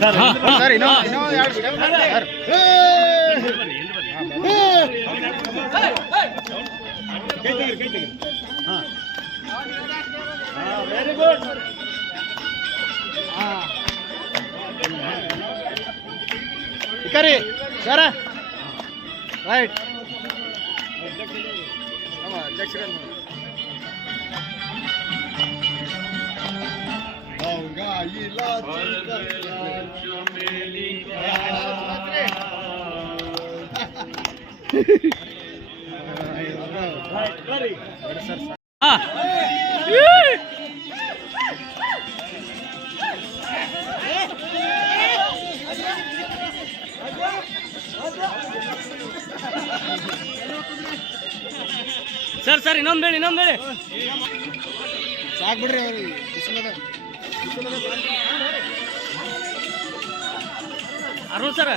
Sir ಇನ್ನೂ ಎರಡು step sir. Very good. ಇಕರಿ ಸರ ರೈಟ್ ಸರ್ ಸರ್ ಇನ್ನೊಂದು ಬೇಡಿ ಸಾಕು ಬಿಡ್ರಿ ಅವ್ರಿಗೆ ಅರುಣ್ ಸರ್